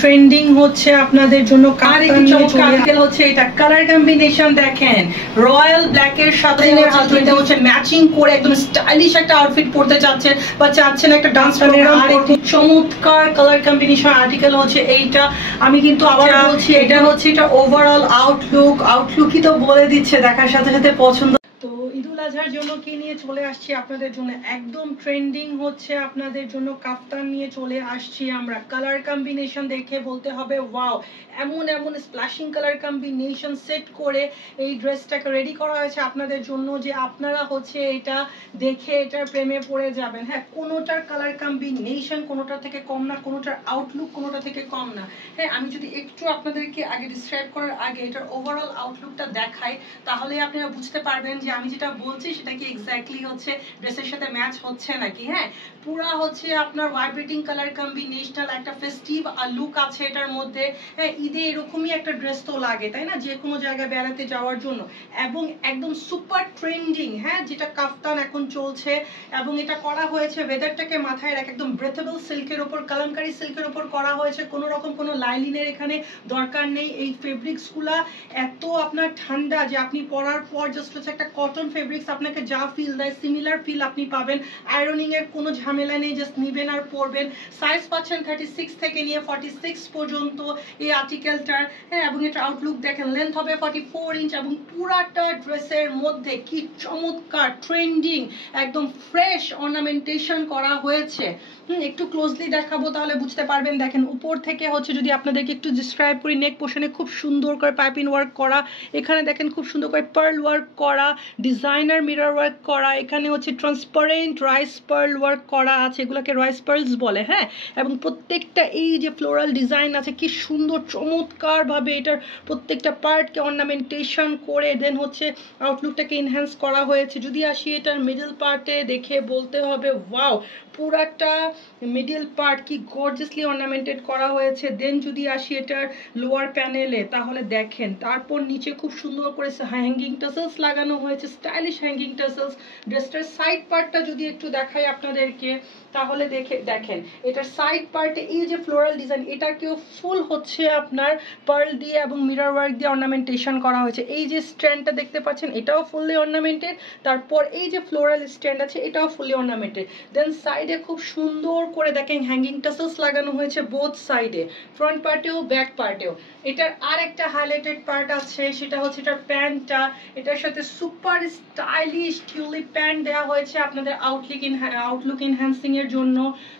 Trending হচ্ছে আপনাদের জন্য আর্টিকেল হচ্ছে এটা কালার কম্বিনেশন দেখেন রয়্যাল ব্ল্যাক এর সাথে হচ্ছে ম্যাচিং করে একদম স্টাইলিশ একটা আউটফিট পরতে চাচ্ছেন বা চাচ্ছেন একটা ডান্স প্রোগ্রাম করতে চমৎকার কালার কম্বিনেশন আর্টিকেল হচ্ছে এইটা আমি কিন্তু আবার বলছি এটা হচ্ছে এটা ওভারঅল আউটলুকই তো বলে দিচ্ছে দেখার সাথে সাথে পছন্দ। তো ঈদুল আজহার জন্য কি নিয়ে চলে আসছি আপনাদের জন্য একদম ট্রেন্ডিং হচ্ছে আপনাদের জন্য কাফতান নিয়ে চলে আসছি আমরা কালার কম্বিনেশন দেখে বলতে হবে ওয়াও এমন এমন স্প্ল্যাশিং কালার কম্বিনেশন সেট করে এই ড্রেসটাকে রেডি করা হয়েছে আপনাদের জন্য যে আপনারা হচ্ছে এটা দেখে এটার প্রেমে পড়ে যাবেন। হ্যাঁ কোনোটার কালার কম্বিনেশন কোনোটা থেকে কম না কোনোটার আউটলুক কোনোটা থেকে কম না। হ্যাঁ আমি যদি একটু আপনাদেরকে আগে ডিসক্রাইব করার আগে এটার ওভারঅল আউটলুকটা দেখাই তাহলে আপনারা বুঝতে পারবেন যে আমি যেটা বলছি সেটা কি এক্স্যাক্টলি হচ্ছে ড্রেসের সাথে ম্যাচ হচ্ছে নাকি। হ্যাঁ পুরা হচ্ছে আপনার ভাইব্রেটিং কালার কম্বিনেশনাল একটা ফেস্টিভ লুক আছে এটার মধ্যে। হ্যাঁ ঈদে এরকমই একটা ড্রেস তো লাগে তাই না যে কোনো জায়গায় বেড়াতে যাওয়ার জন্য এবং একদম সুপার ট্রেন্ডিং। হ্যাঁ যেটা কাফতান এখন চলছে এবং এটা করা হয়েছে ওয়েদারটাকে মাথায় রাখে একদম ব্রেথেবল সিল্কের উপর কালামকারী সিল্কের উপর করা হয়েছে কোনো রকম কোনো লাইলিনের এখানে দরকার নেই। এই ফেব্রিক্স গুলা এত আপনার ঠান্ডা যে আপনি পরার পর জাস্ট হচ্ছে একটা কটন ফেব্রিক্স আপনাকে যা ফিল দেয় সিমিলার ফিল আপনি পাবেন। আয়রনিং এর কোনো ঝামেলা নেই জাস্ট নিবেন আর পরবেন। সাইজ পাচ্ছেন 36 থেকে নিয়ে 46 পর্যন্ত এই আর্টিকেলটার। হ্যাঁ এবং এটা আউটলুক দেখেন লেন্থ হবে 44 ইঞ্চ এবং পুরাটা ড্রেসের মধ্যে কি চমৎকার ট্রেন্ডিং একদম ফ্রেশ অর্নামেন্টেশন করা হয়েছে। একটু ক্লোজলি দেখাবো তাহলে বুঝতে পারবেন। দেখেন উপর থেকে হচ্ছে যদি আপনাদেরকে একটু ডিসক্রাইব করি নেক পোর্শনে খুব সুন্দর করে পাইপিং ওয়ার্ক করা এখানে দেখেন খুব সুন্দর করে পার্ল ওয়ার্ক করা ডিজাইনার মিরর ওয়ার্ক করা এখানে হচ্ছে ট্রান্সপারেন্ট রাইস পার্ল ওয়ার্ক করা আছে এগুলোকে রাইস পার্লস বলে। হ্যাঁ এবং প্রত্যেকটা এই যে ফ্লোরাল ডিজাইন আছে কি সুন্দর চমৎকার ভাবে এটার প্রত্যেকটা পার্টকে অর্নামেন্টেশন করে দেন হচ্ছে আউটলুকটাকে এনহ্যান্স করা হয়েছে। যদি আসি এটার মিডল পার্টে দেখে বলতে হবে ওয়াও পুরাটা মিডল পার্ট কি গর্জিয়াসলি অর্নামেন্টেড করা হয়েছে। দেন যদি আসি এটার লোয়ার প্যানেলে তাহলে দেখেন তারপর নিচে খুব সুন্দর করে হ্যাঙ্গিং টাসেলস লাগানো হয়েছে স্টাইলিশ হ্যাঙ্গিং টাসেলস। ড্রেসটার সাইড পার্টটা যদি একটু দেখাই আপনাদেরকে তাহলে দেখেন এটার সাইড পার্টে এই যে ফ্লোরাল ডিজাইন এটাকেও ফুল হচ্ছে আপনার পার্ল দিয়ে এবং মিরর ওয়ার্ক দিয়ে অর্নামেন্টেশন করা হয়েছে। এই যে স্ট্যান্ডটা দেখতে পাচ্ছেন এটাও ফুললি অর্নামেন্টেড তারপর এই যে ফ্লোরাল স্ট্যান্ড আছে এটাও ফুললি অর্নামেন্টেড। দেন সাইডে খুব সুন্দর করে দেখেন হ্যাঙ্গিং টাসেলস লাগানো হয়েছে বোথ সাইডে ফ্রন্ট পার্টেও ব্যাক পার্টেও। এটার আর একটা হাইলাইটেড পার্ট আছে সেটা হচ্ছে এটার প্যান্টটা এটার সাথে সুপার স্টাইলিশ টিউলিপ প্যান্ট দেওয়া হয়েছে আপনাদের আউটলুক এনহ্যান্সিং এর জন্য।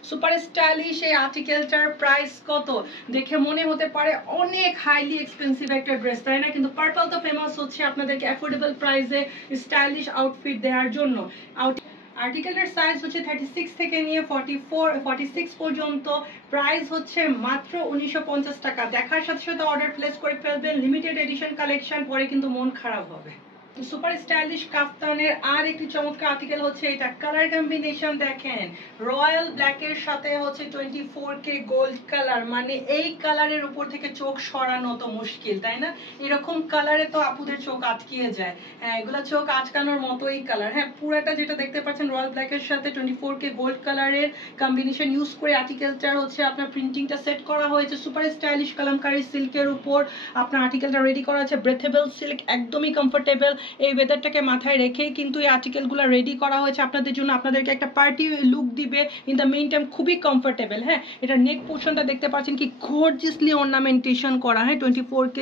সুপার স্টাইলিশ এই আর্টিকেলটার প্রাইস কত দেখে মনে হতে পারে অনেক হাইলি এক্সপেন্সিভ একটা ড্রেস তাই না কিন্তু পার্পল তো ফেমাস হচ্ছে আপনাদেরকে অ্যাফোর্ডেবল প্রাইসে স্টাইলিশ আউটফিট দেওয়ার জন্য। আর্টিকেলের সাইজ হচ্ছে 36 থেকে নিয়ে 46 পর্যন্ত প্রাইস হচ্ছে মাত্র 1950 টাকা। দেখার সাথে সাথে অর্ডার প্লেস করে ফেলবেন লিমিটেড এডিশন কালেকশন পরে কিন্তু মন খারাপ হবে। সুপার স্টাইলিশ কাফতানের আর একটি চমৎকার আর্টিকেল হচ্ছে এটা কালার কম্বিনেশন দেখেন রয়্যাল ব্ল্যাক এর সাথে হচ্ছে 24K গোল্ড কালার মানে এই কালারের উপর থেকে চোখ সরানো তো মুশকিল তাই না। এরকম কালারে তো আপুদের চোখ আটকিয়ে যায়। হ্যাঁ এগুলো চোখ আটকানোর মতোই কালার। হ্যাঁ পুরাটা যেটা দেখতে পাচ্ছেন রয়্যাল ব্ল্যাক এর সাথে 24K গোল্ড কালারের কম্বিনেশন ইউজ করে আর্টিকেলটার হচ্ছে আপনার প্রিন্টিংটা সেট করা হয়েছে সুপার স্টাইলিশ কালামকারী সিল্কের উপর আপনার আর্টিকেলটা রেডি করা আছে ব্রেথেবল সিল্ক একদমই কমফোর্টেবল। এই ওয়েদারটাকে মাথায় রেখেই কিন্তু এই আর্টিকেলগুলো রেডি করা হয়েছে আপনাদের জন্য আপনাদেরকে একটা পার্টি লুক দিবে ইন দ্য মেইন টাইম খুবই কমফোর্টেবল। হ্যাঁ এটা নেক পোর্শনটা দেখতে পাচ্ছেন কি গর্জিয়াসলি অর্নামেন্টেশন করা। হ্যাঁ 24K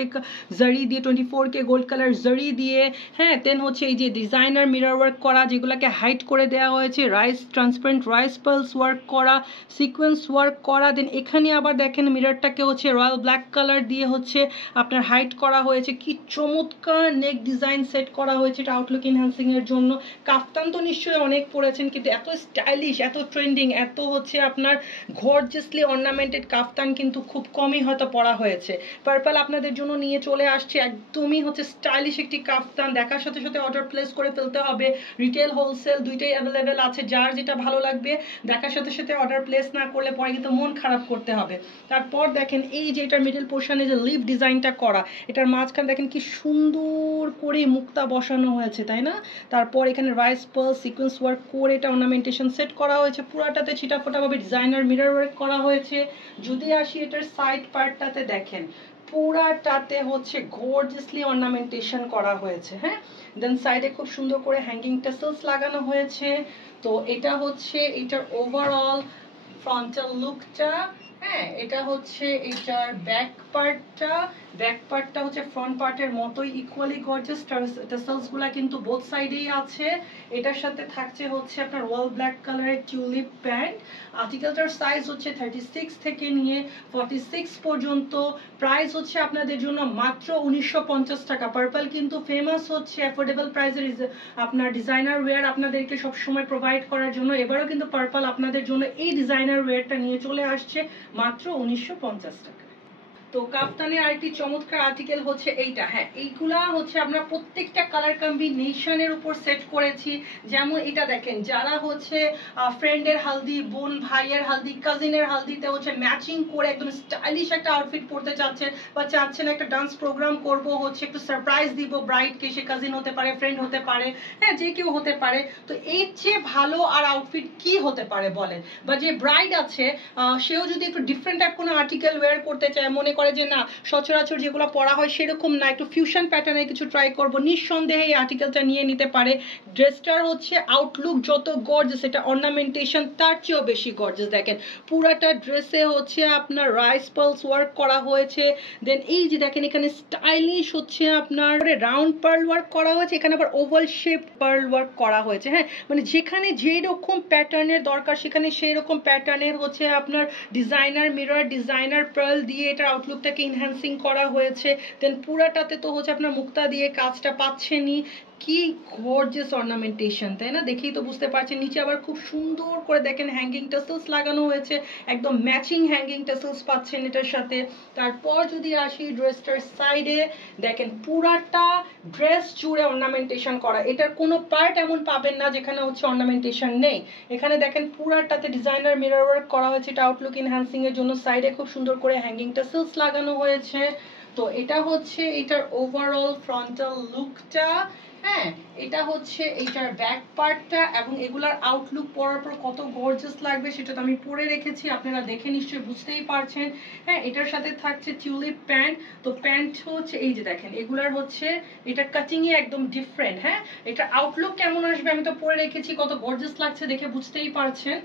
জারি দিয়ে 24K গোল্ড কালার জারি দিয়ে। হ্যাঁ দেন হচ্ছে এই যে ডিজাইনার মিরর ওয়ার্ক করা যেগুলোকে হাইট করে দেওয়া হয়েছে rice transparent rice pearls work করা সিকোয়েন্স ওয়ার্ক করা। দেন এখানে আবার দেখেন মিররটাকে হচ্ছে রয়্যাল ব্ল্যাক কালার দিয়ে হচ্ছে আপনার হাইট করা হয়েছে কি চমৎকার নেক ডিজাইন সেট করা হয়েছে এটা আউটলুক এনহ্যান্সিং এর জন্য। কাফতান তো নিশ্চয়ই অনেক পরেছেন কিন্তু এত স্টাইলিশ এত ট্রেন্ডিং এত হচ্ছে আপনার গর্জিয়াসলি অর্নামেন্টেড কাফতান কিন্তু খুব কমই হয়তো পরা হয়েছে। পার্পল আপনাদের জন্য নিয়ে চলে আসছে একদমই হচ্ছে স্টাইলিশ একটি কাফতান দেখার সাথে সাথে অর্ডার প্লেস করে ফেলতে হবে। রিটেল হোলসেল দুইটাই অ্যাভেলেবেল আছে যার যেটা ভালো লাগবে দেখার সাথে সাথে অর্ডার প্লেস না করলে পরে কিন্তু মন খারাপ করতে হবে। তারপর দেখেন এই যে এটার মিডল পোর্শনে যে লিভ ডিজাইনটা করা এটার মাঝখানে দেখেন কি সুন্দর করে মুক্তা বসানো হয়েছে, তাই না? তারপর এখানে রাইস পার্ল সিকোয়েন্স ওয়ার্ক করে এটা অর্নামেন্টেশন সেট করা হয়েছে, পুরাটাতে ছিটাফোটাভাবে ডিজাইনার মিরর ওয়ার্ক করা হয়েছে। যদি আসি এটার সাইড পার্টটাতে দেখেন পুরাটাতে হচ্ছে গর্জিয়াসলি অর্নামেন্টেশন করা হয়েছে। হ্যাঁ, দেন সাইডে খুব সুন্দর করে হ্যাঙ্গিং টেসেলস লাগানো হয়েছে। তো এটা হচ্ছে এটার ওভারঅল ফ্রন্টাল লুকটা। হ্যাঁ, এটা হচ্ছে এটার ব্যাক পার্টটা হচ্ছে ফ্রন্ট পার্টের মতোই ইকুয়ালি গর্জিয়াস, টেসেলস গুলা কিন্তু বোথ সাইডেই আছে। এটার সাথে থাকছে হচ্ছে আপনার ওয়াল ব্ল্যাক কালারের টিউলিপ প্যান্ট। আর্টিকেলটার সাইজ হচ্ছে 36 থেকে নিয়ে 46 পর্যন্ত। প্রাইস হচ্ছে আপনাদের জন্য মাত্র 1950 টাকা। পার্পল কিন্তু ফেমাস হচ্ছে অ্যাফোর্ডেবল প্রাইসের আপনার ডিজাইনার ওয়্যার আপনাদেরকে সবসময় প্রোভাইড করার জন্য। এবারও কিন্তু পার্পল আপনাদের জন্য এই ডিজাইনার ওয়্যারটা নিয়ে চলে আসছে মাত্র 1950 টাকা। তো কাফতানের আরেকটি চমৎকার আর্টিকেল হচ্ছে এইটা। হ্যাঁ, এইগুলা হচ্ছে আমরা প্রত্যেকটা কালার কম্বিনেশনের উপর সেট করেছি। যেমন এটা দেখেন, যারা হচ্ছে ফ্রেন্ডের হালদি, বোন ভাইয়ের হালদি, কাজিনের হালদিতে হচ্ছে ম্যাচিং করে একদম স্টাইলিশ একটা আউটফিট পরতে চাচ্ছেন, বা চাচ্ছেন একটা ডান্স প্রোগ্রাম করব, হচ্ছে একটু সারপ্রাইজ দিব ব্রাইডকে, সে কাজিন হতে পারে, ফ্রেন্ড হতে পারে, হ্যাঁ যে কেউ হতে পারে। তো এর চেয়ে ভালো আর আউটফিট কি হতে পারে বলেন? বা যে ব্রাইড আছে সেও যদি একটু ডিফারেন্ট টাইপ কোনো আর্টিকেল ওয়্যার করতে চায়, মনে করে যে না সচরাচর যেগুলো পরা হয় সেরকম না, একটু ফিউশন প্যাটার্নের কিছু ট্রাই করব, নিঃসন্দেহে এই আর্টিকেলটা নিয়ে নিতে পারে। ড্রেসটার হচ্ছে আউটলুক যত গর্জিয়াস, এটা অর্নামেন্টেশন তার চেয়েও বেশি গর্জিয়াস। দেখেন পুরাটা ড্রেসে হচ্ছে আপনার রাইস পার্লস ওয়ার্ক করা হয়েছে। দেন এই যে দেখেন এখানে স্টাইলিশ হচ্ছে আপনার রাউন্ড পার্ল ওয়ার্ক করা হয়েছে, এখানে আবার ওভাল শেপ পার্ল ওয়ার্ক করা হয়েছে। হ্যাঁ, মানে যেখানে যেই রকম প্যাটার্নের দরকার সেখানে সেই রকম প্যাটার্নের হচ্ছে আপনার ডিজাইনার মিরর, ডিজাইনার পার্ল দিয়ে এটার আউটলুকটাকে এনহ্যান্সিং করা হয়েছে। দেন পুরাটাতে তো হচ্ছে আপনার মুক্তা দিয়ে কাজটা পাচ্ছেনই। কি গর্জিয়াস অর্নামেন্টেশন, তাই না? দেখেই তো বুঝতে পারছেন। নিচে আবার খুব সুন্দর করে দেখেন হ্যাঙ্গিং টেসেলস লাগানো হয়েছে, একদম ম্যাচিং হ্যাঙ্গিং টেসেলস পাচ্ছেন এটার সাথে। তারপর যদি আসি ড্রেসটার সাইডে, দেখেন পুরাটা ড্রেস জুড়ে অর্নামেন্টেশন করা। এটার কোনো পার্ট এমন পাবেন না যেখানে হচ্ছে অর্নামেন্টেশন নেই। এখানে দেখেন পুরাটাতে ডিজাইনার মিরর ওয়ার্ক করা হয়েছে, এটা আউটলুক এনহ্যান্সিং এর জন্য। সাইডে খুব সুন্দর করে হ্যাঙ্গিং টেসেলস লাগানো হয়েছে। তো এটা হচ্ছে এটার ওভারঅল ফ্রন্টাল লুকটা। হ্যাঁ, এটা হচ্ছে এইটার ব্যাক পার্টটা, এবং এগুলার আউটলুক পরার পর কত গর্জিয়াস লাগবে সেটা তো আমি পরে রেখেছি, আপনারা দেখে নিশ্চয়ই বুঝতেই পারছেন। হ্যাঁ, এটার সাথে থাকছে টিউলিপ প্যান্ট। তো প্যান্ট হচ্ছে এই যে দেখেন এগুলার হচ্ছে এটা কাটিংয়ে একদম ডিফারেন্ট। হ্যাঁ, এটা আউটলুক কেমন আসবে আমি তো পরে রেখেছি, কত গর্জিয়াস লাগছে দেখে বুঝতেই পারছেন।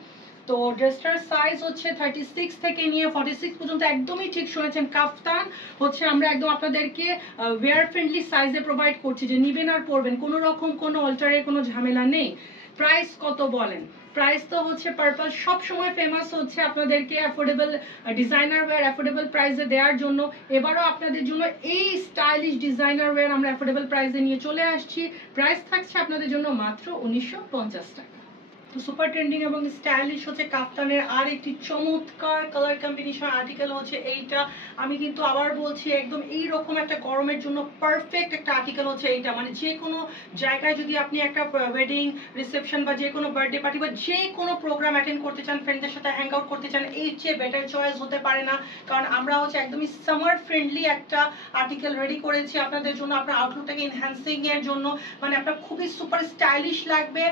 তো ড্রেসটার সাইজ হচ্ছে 36 থেকে নিয়ে 46 পর্যন্ত। একদমই ঠিক শুনেছেন, কাফতান হচ্ছে আমরা একদম আপনাদেরকে ওয়্যার ফ্রেন্ডলি সাইজে প্রোভাইড করছি, যে নিবেন আর পরবেন, কোনো রকম কোনো অল্টারের কোনো ঝামেলা নেই। প্রাইস কত বলেন? প্রাইস তো হচ্ছে পার্পল সব সময় ফেমাস হচ্ছে আপনাদেরকে অ্যাফোর্ডেবল ডিজাইনার ওয়্যার অ্যাফোর্ডেবল প্রাইসে দেওয়ার জন্য। এবারও আপনাদের জন্য এই স্টাইলিশ ডিজাইনার ওয়্যার আমরা অ্যাফোর্ডেবল প্রাইসে নিয়ে চলে আসছি। প্রাইস থাকছে আপনাদের জন্য মাত্র 1950 টাকা। তো সুপার ট্রেন্ডিং এবং স্টাইলিশ হচ্ছে কাফতানের আর একটি চমৎকার কালার কম্বিনেশন আর্টিকেল হচ্ছে এইটা। আমি কিন্তু আবার বলছি একদম এই রকম একটা গরমের জন্য পারফেক্ট একটা আর্টিকেল হচ্ছে এইটা। মানে যে কোনো জায়গায় যদি আপনি একটা ওয়েডিং রিসেপশন বা যে কোনো বার্থডে পার্টি বা যে কোনো প্রোগ্রাম অ্যাটেন্ড করতে চান, ফ্রেন্ডদের সাথে হ্যাং আউট করতে চান, এই চেয়ে বেটার চয়েস হতে পারে না। কারণ আমরা হচ্ছে একদমই সামার ফ্রেন্ডলি একটা আর্টিকেল রেডি করেছি আপনাদের জন্য, আপনার আউটলুকটাকে এনহ্যান্সিং এর জন্য। মানে আপনার খুবই সুপার স্টাইলিশ লাগবে,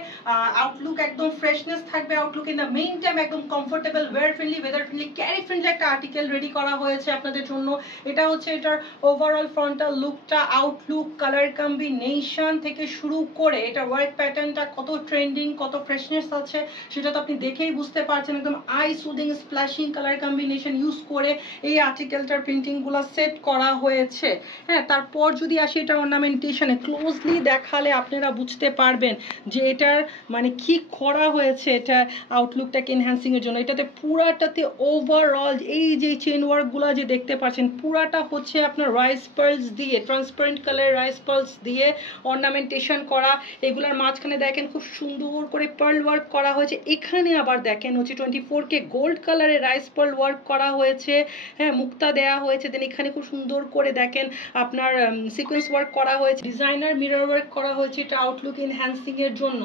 আউটলুক একদম ফ্রেশনেস থাকবে, outlook in the main time একদম comfortable, wear friendly, weather friendly, carry friendly একটা আর্টিকেল রেডি করা হয়েছে আপনাদের জন্য। এটা হচ্ছে এটার ওভারঅল ফ্রন্টাল লুকটা, আউটলুক, কালার কম্বিনেশন থেকে শুরু করে এটা ওয়ার্ক প্যাটার্নটা কত ট্রেন্ডিং, কত ফ্রেশনেস আছে সেটা তো আপনি দেখেই বুঝতে পারছেন। একদম I soothing splashing colour combination use করে এই আর্টিকেলটার প্রিন্টিংগুলো সেট করা হয়েছে। হ্যাঁ, তারপর যদি আসি এটা অর্নামেন্টেশনে ক্লোজলি দেখালে আপনারা বুঝতে পারবেন যে এটার মানে কি করা হয়েছে, এটা আউটলুকটাকে এনহ্যান্সিং এর জন্য। এটাতে পুরাটাতে ওভারঅল এই যে চেন ওয়ার্কগুলো যে দেখতে পাচ্ছেন পুরাটা হচ্ছে আপনার রাইস পার্লস দিয়ে, ট্রান্সপারেন্ট কালার রাইস পার্লস দিয়ে অর্নামেন্টেশন করা। এগুলার মাঝখানে দেখেন খুব সুন্দর করে পার্ল ওয়ার্ক করা হয়েছে। এখানে আবার দেখেন হচ্ছে 24K গোল্ড কালারের রাইস পার্ল ওয়ার্ক করা হয়েছে। হ্যাঁ, মুক্তা দেয়া হয়েছে। দেন এখানে খুব সুন্দর করে দেখেন আপনার সিকোয়েন্স ওয়ার্ক করা হয়েছে, ডিজাইনার মিরর ওয়ার্ক করা হয়েছে, এটা আউটলুক এনহ্যান্সিং এর জন্য।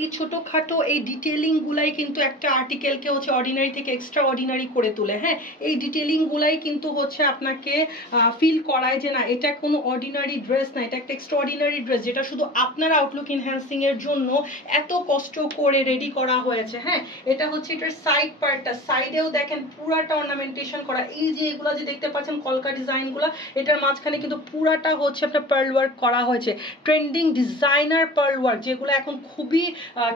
এই ছোটখাটো এই ডিটেলিং গুলাই কিন্তু একটা আর্টিকেলকে হচ্ছে অর্ডিনারি থেকে এক্সট্রা অর্ডিনারি করে তোলে। হ্যাঁ, এই ডিটেলিং গুলাই কিন্তু হচ্ছে আপনাকে ফিল করায় যে না এটা কোনো অর্ডিনারি ড্রেস না, এটা একটা এক্সট্রা অর্ডিনারি ড্রেস যেটা শুধু আপনার আউটলুক এনহ্যান্সিং এর জন্য এত কষ্ট করে রেডি করা হয়েছে। হ্যাঁ, এটা হচ্ছে এটার সাইড পার্টটা, সাইডেও দেখেন পুরাটা অর্নামেন্টেশন করা। এই যে এগুলা যে দেখতে পাচ্ছেন কলকা ডিজাইন গুলা, এটার মাঝখানে কিন্তু পুরাটা হচ্ছে আপনার পার্ল ওয়ার্ক করা হয়েছে, ট্রেন্ডিং ডিজাইনার পার্ল ওয়ার্ক যেগুলো এখন খুবই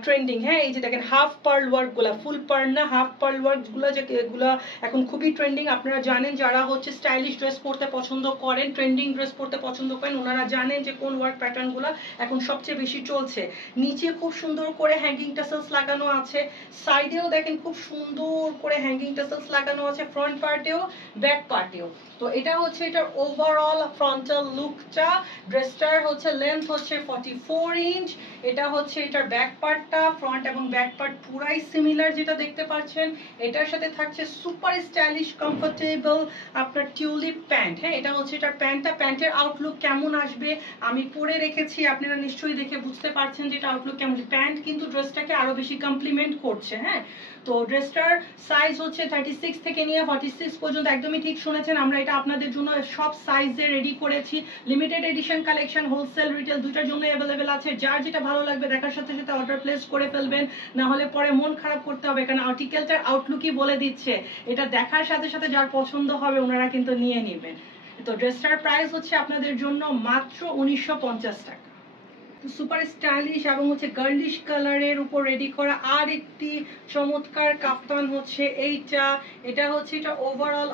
ট্রেন্ডিং। হ্যাঁ, এই যে দেখেন হাফ পার্ল ওয়ার্ক গুলা, ফুল পার্ল না হাফ পার্ল ওয়ার্ক গুলা যেগুলো এখন খুবই ট্রেন্ডিং। আপনারা জানেন যারা হচ্ছে স্টাইলিশ ড্রেস পরতে পছন্দ করেন, ট্রেন্ডিং ড্রেস পরতে পছন্দ করেন, ওনারা জানেন যে কোন ওয়ার্ক প্যাটার্ন গুলা এখন সবচেয়ে বেশি চলছে। নিচে খুব সুন্দর করে হ্যাঙ্গিং টাসেলস লাগানো আছে, সাইডেও দেখেন খুব সুন্দর করে হ্যাঙ্গিং টাসেলস লাগানো আছে, ফ্রন্ট পার্টেও ব্যাক পার্টেও। তো এটা হচ্ছে এটার ওভারঅল ফ্রন্টাল লুকটা। ড্রেসটার হচ্ছে লেন্থ হচ্ছে 44 ইঞ্চ। এটা হচ্ছে এটার ব্যাক পার্টটা, ফ্রন্ট এবং ব্যাক পার্ট পুরাই সিমিলার যেটা দেখতে পাচ্ছেন। এটার সাথে থাকছে সুপার স্টাইলিশ কমফোর্টেবল আপনার টিউলিপ প্যান্ট। হ্যাঁ, এটা হচ্ছে এটার প্যান্টটা। প্যান্টের আউটলুক কেমন আসবে আমি পরে রেখেছি, আপনারা নিশ্চয়ই দেখে বুঝতে পারছেন যে এটা আউটলুক কেমন। প্যান্ট কিন্তু ড্রেসটাকে আরো বেশি কমপ্লিমেন্ট করছে। হ্যাঁ, তো ড্রেসটার সাইজ হচ্ছে 36 থেকে নিয়ে 46 পর্যন্ত, একদমই ঠিক শুনেছেন। আমরা এটা আপনাদের জন্য সব সাইজে রেডি করেছি। Limited edition collection, wholesale retail দুইটার জন্য অ্যাভেলেবেল আছে। যার যেটা ভালো লাগবে দেখার সাথে সাথে অর্ডার প্লেস করে ফেলবেন, না হলে পরে মন খারাপ করতে হবে, কারণ আর্টিকেলটার আউটলুকই বলে দিচ্ছে। এটা দেখার সাথে সাথে যার পছন্দ হবে ওনারা কিন্তু নিয়ে নেবেন। তো ড্রেসটার প্রাইস হচ্ছে আপনাদের জন্য মাত্র 1950 টাকা। সুপার স্টাইলিশ এবং হচ্ছে গার্লিশ কালারের উপর রেডি করা আর একটি চমৎকার কাফতান হচ্ছে এইটা। এটা হচ্ছে এটা ওভারঅল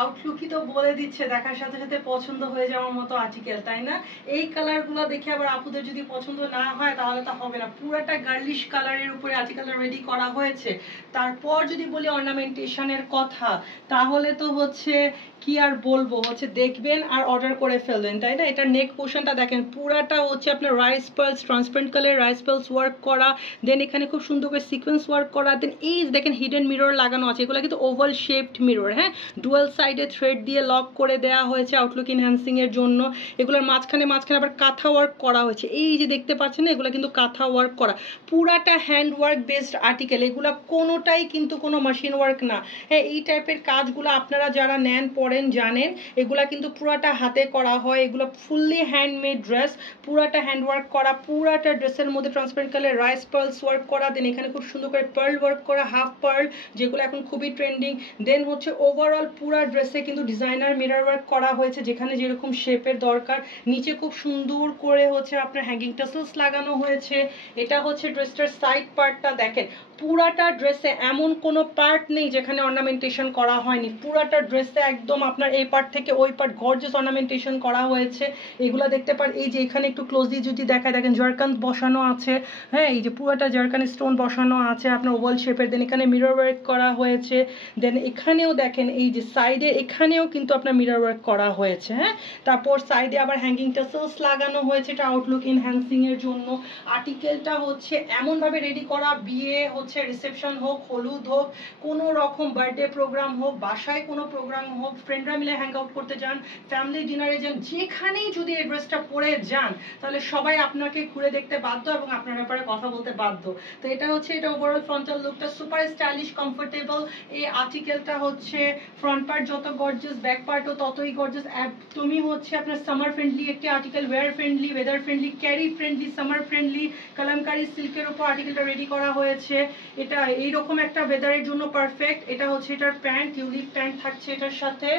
আউটলুকই তো বলে দিচ্ছে, দেখার সাথে সাথে পছন্দ হয়ে যাওয়ার মতো আর্টিকেল, তাই না? এই কালারগুলো দেখে আবার আপুদের যদি পছন্দ না হয় তাহলে তা হবে না। পুরাটা গার্লিশ কালারের উপরে আর্টিকেলটা রেডি করা হয়েছে। তারপর যদি বলি অর্নামেন্টেশনের কথা, তাহলে তো হচ্ছে কি আর বলবো, হচ্ছে দেখবেন আর অর্ডার করে ফেলবেন, তাই না? এটা নেক পোর্শনটা দেখেন পুরাটা হচ্ছে আপনার rice pearls, transparent colour rice pearls work করা, দেন এখানে খুব সুন্দর করে সিকোয়েন্স ওয়ার্ক করা, দেন এই দেখেন হিডেন মিরর লাগানো আছে। এগুলো কিন্তু ওভাল শেপড মিরর। হ্যাঁ, ডুয়াল সাইডে থ্রেড দিয়ে লক করে দেওয়া হয়েছে আউটলুক এনহ্যান্সিং এর জন্য। এগুলোর মাঝখানে আবার কাঁথা ওয়ার্ক করা হয়েছে। এই যে দেখতে পাচ্ছেন না, এগুলো কিন্তু কাঁথা ওয়ার্ক করা, পুরাটা হ্যান্ড ওয়ার্ক বেসড আর্টিকেল। এগুলো কোনোটাই কিন্তু কোনো মেশিন ওয়ার্ক না। হ্যাঁ, এই টাইপের কাজগুলো আপনারা যারা নেন পরেন জানেন, এগুলা কিন্তু পুরাটা হাতে করা হয়। এগুলো ফুললি হ্যান্ডমেড ড্রেস, পুরাটা হ্যান্ড ওয়ার্ক করা, পুরাটা ড্রেসের মধ্যে transparent colour rice pearls work করা, দেন এখানে খুব সুন্দর করে পার্ল ওয়ার্ক করা, হাফ পার্ল যেগুলো এখন খুবই ট্রেন্ডিং। দেন হচ্ছে ওভারঅল পুরা ড্রেসে কিন্তু ডিজাইনার মিরর ওয়ার্ক করা হয়েছে, যেখানে যেরকম শেপের দরকার। নিচে খুব সুন্দর করে হচ্ছে আপনার হ্যাঙ্গিং টাসেলস লাগানো হয়েছে। এটা হচ্ছে ড্রেসটার সাইড পার্টটা দেখেন, পুরাটা ড্রেসে এমন কোনো পার্ট নেই যেখানে অর্নামেন্টেশন করা হয়নি। পুরাটা ড্রেসে একদম আপনার এই পার্ট থেকে ওই পার্ট গর্জিয়াস অর্নামেন্টেশন করা হয়েছে। এগুলা দেখতে পার, এই যে এখানে একটু ক্লোজলি যদি দেখায় দেখেন জারকান বসানো আছে। হ্যাঁ, এই যে পুরাটা জারকান স্টোন বসানো আছে আপনার ওভাল শেপের। দেন এখানে মিরর ওয়ার্ক করা হয়েছে। দেন এখানেও দেখেন এই যে সাইডে এখানেও কিন্তু আপনার মিরর ওয়ার্ক করা হয়েছে। হ্যাঁ, তারপর সাইডে আবার হ্যাঙ্গিং টাসেলস লাগানো হয়েছে, এটা আউটলুক এনহ্যান্সিং এর জন্য। আর্টিকেলটা হচ্ছে এমন ভাবে রেডি করা, বিয়ে হচ্ছে, রিসেপশন হোক, হলুদ হোক, কোনো রকম বার্থডে প্রোগ্রাম হোক, বাসায় কোনো প্রোগ্রাম হোক, ফ্রেন্ডরা মিলে হ্যাং আউট করতে যান, ফ্যামিলি ডিনারে যান, যেখানেই যদি এই ড্রেসটা পরে যান তাহলে সবাই আপনাকে ঘুরে দেখতে বাধ্য এবং আপনার ব্যাপারে কথা বলতে বাধ্য। তো এটা হচ্ছে এটা ওভারঅল ফ্রন্টাল লুকটা, সুপার স্টাইলিশ কমফোর্টেবল। এই আর্টিকেলটা হচ্ছে ফ্রন্ট পার্ট যত গর্জিয়াস, ব্যাক পার্টও ততই গর্জিয়াস। একদমই হচ্ছে আপনার সামার ফ্রেন্ডলি একটি article, wear friendly, weather friendly, carry friendly, summer friendly. Kalamkari সিল্কের উপর আর্টিকেলটা রেডি করা হয়েছে। এটা এইরকম একটা ওয়েদারের জন্য পারফেক্ট। এটা হচ্ছে এটার প্যান্ট, টিউলিপ প্যান্ট থাকছে এটার সাথে।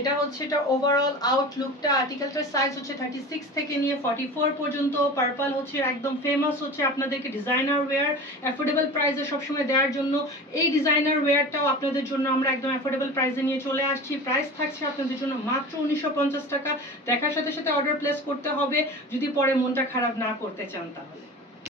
এটা হচ্ছে এটা ওভারঅল আউটলুকটা। আর্টিকেলটার সাইজ হচ্ছে 36 থেকে নিয়ে 44 পর্যন্ত। পার্পল হচ্ছে একদম ফেমাস হচ্ছে আপনাদেরকে ডিজাইনার ওয়্যার অ্যাফোর্ডেবল প্রাইসে সবসময় দেওয়ার জন্য। এই ডিজাইনার ওয়্যারটাও আপনাদের জন্য আমরা একদম অ্যাফোর্ডেবল প্রাইসে নিয়ে চলে আসছি। প্রাইস থাকছে আপনাদের জন্য মাত্র 1950 টাকা। দেখার সাথে সাথে অর্ডার প্লেস করতে হবে যদি পরে মনটা খারাপ না করতে চান তাহলে।